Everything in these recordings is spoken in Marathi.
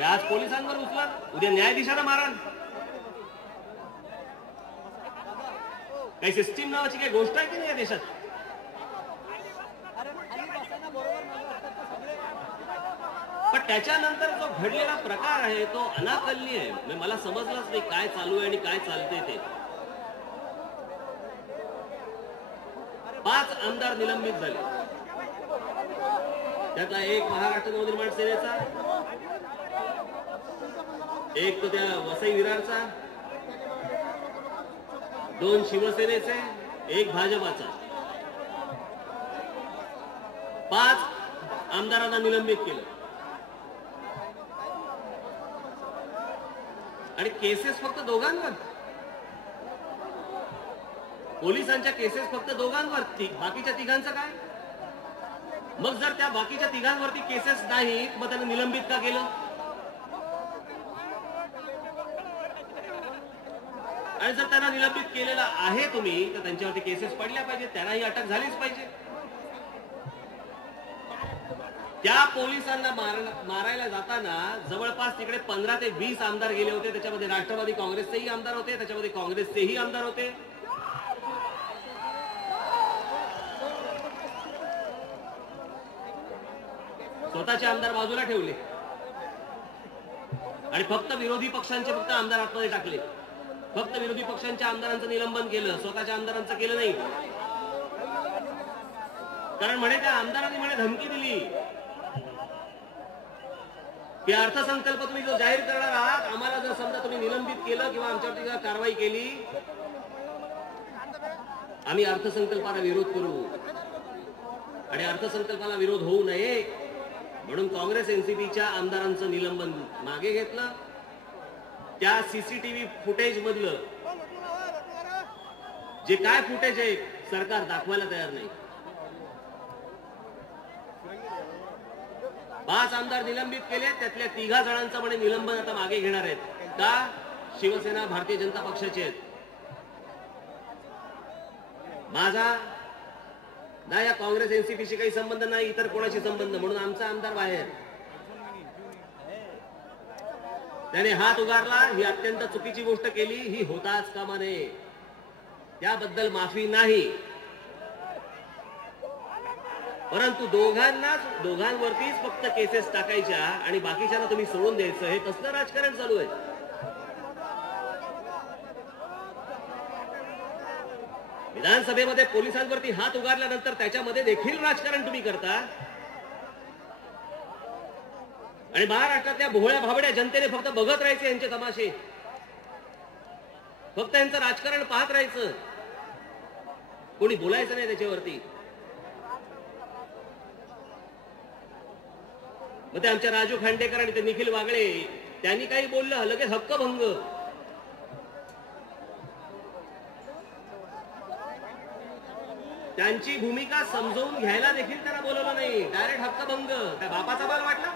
अरे आज पोलिसांवर उचला, उद्या न्यायाधीशाला मारा. काही सिस्टीम नावाची काही गोष्ट आहे की नाही या देशात? पण त्याच्यानंतर जो घडलेला प्रकार आहे तो अनाकलनीय आहे. मला समजलंच नाही काय चालू आहे आणि काय चालतंय ते. 5 आमदार निलंबित झाले. त्यातला एक महाराष्ट्र नवनिर्माण सेनेचा, एक तो त्या वसई विरारचा, 2 शिवसेनेचे, एक भाजपाचा. 5 आमदारांना निलंबित केलं. आणि केसेस फक्त दोघांवर, पोलिसांच्या केसेस फक्त दोघांवर, बाकीच्या तिघांचं काय? मग जर त्या बाकीच्या तिघांवरती केसेस नाहीत मग त्यांना निलंबित का केलं? आणि जर त्यांना निलंबित केलेलं आहे तुम्ही तर त्यांच्यावरती केसेस पडल्या पाहिजे, त्यांनाही अटक झालीच पाहिजे. त्या पोलिसांना मारायला जाताना जवळपास तिकडे 15 ते 20 आमदार गेले होते. त्याच्यामध्ये राष्ट्रवादी काँग्रेसचेही आमदार होते, त्याच्यामध्ये काँग्रेसचेही आमदार होते. स्वतःचे आमदार बाजूला ठेवले आणि फक्त विरोधी पक्षांचे फक्त आमदार आतमध्ये टाकले. फक्त विरोधी पक्षांच्या आमदारांचं निलंबन केलं, स्वतःच्या आमदारांचं केलं नाही. कारण म्हणे त्या आमदारांनी म्हणे धमकी दिली की अर्थसंकल्प तुम्ही जो जाहीर करणार आहात, आम्हाला जर समजा तुम्ही निलंबित केलं किंवा आमच्यावरती जर कारवाई केली, आम्ही अर्थसंकल्पाला विरोध करू. आणि अर्थसंकल्पाला विरोध होऊ नये म्हणून काँग्रेस एनसीपीच्या आमदारांचं निलंबन मागे घेतलं. त्या सीसीटीव्ही फुटेज मधलं जे काय फुटेज आहे सरकार दाखवायला तयार नाही. 5 आमदार निलंबित केले, त्यातल्या 3 जणांचं म्हणे निलंबन आता मागे घेणार आहेत. का? शिवसेना भारतीय जनता पक्षाचे आहेत. माझा ना या काँग्रेस एनसीपीशी काही संबंध नाही, इतर कोणाशी संबंध, म्हणून आमचा आमदार बाहेर. त्याने हात उगारला, ही अत्यंत चुकीची गोष्ट केली, ही होताच कामा नये. त्याबद्दल माफी नाही. परंतु दोघांवरतीच फक्त केसेस टाकायच्या आणि बाकीच्यांना तुम्ही सोडून द्यायचं, हे कसलं राजकारण चालू आहे? विधानसभेमध्ये पोलिसांवरती हात उगारल्यानंतर त्याच्यामध्ये देखील राजकारण तुम्ही करता आणि महाराष्ट्रातल्या भोळ्या भाबड्या जनतेने फक्त बघत राहायचे यांचे तमाशे, फक्त यांचं राजकारण पाहत राहायचं, कोणी बोलायचं नाही त्याच्यावरती. मग ते आमच्या राजू खांडेकर आणि ते निखिल वागळे त्यांनी काही बोललं लगेच हक्कभंग. त्यांची भूमिका समजून घ्यायला देखील त्यांना बोलवलं नाही, डायरेक्ट हक्कभंग. काय बापाचा बाल वाटला?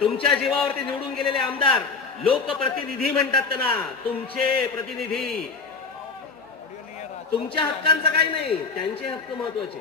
तुमच्या जीवावरती निवडून गेलेले आमदार, लोकप्रतिनिधी म्हणतात त्यांना, तुमचे प्रतिनिधी. तुमच्या हक्कांचं काही नाही, त्यांचे हक्क महत्वाचे.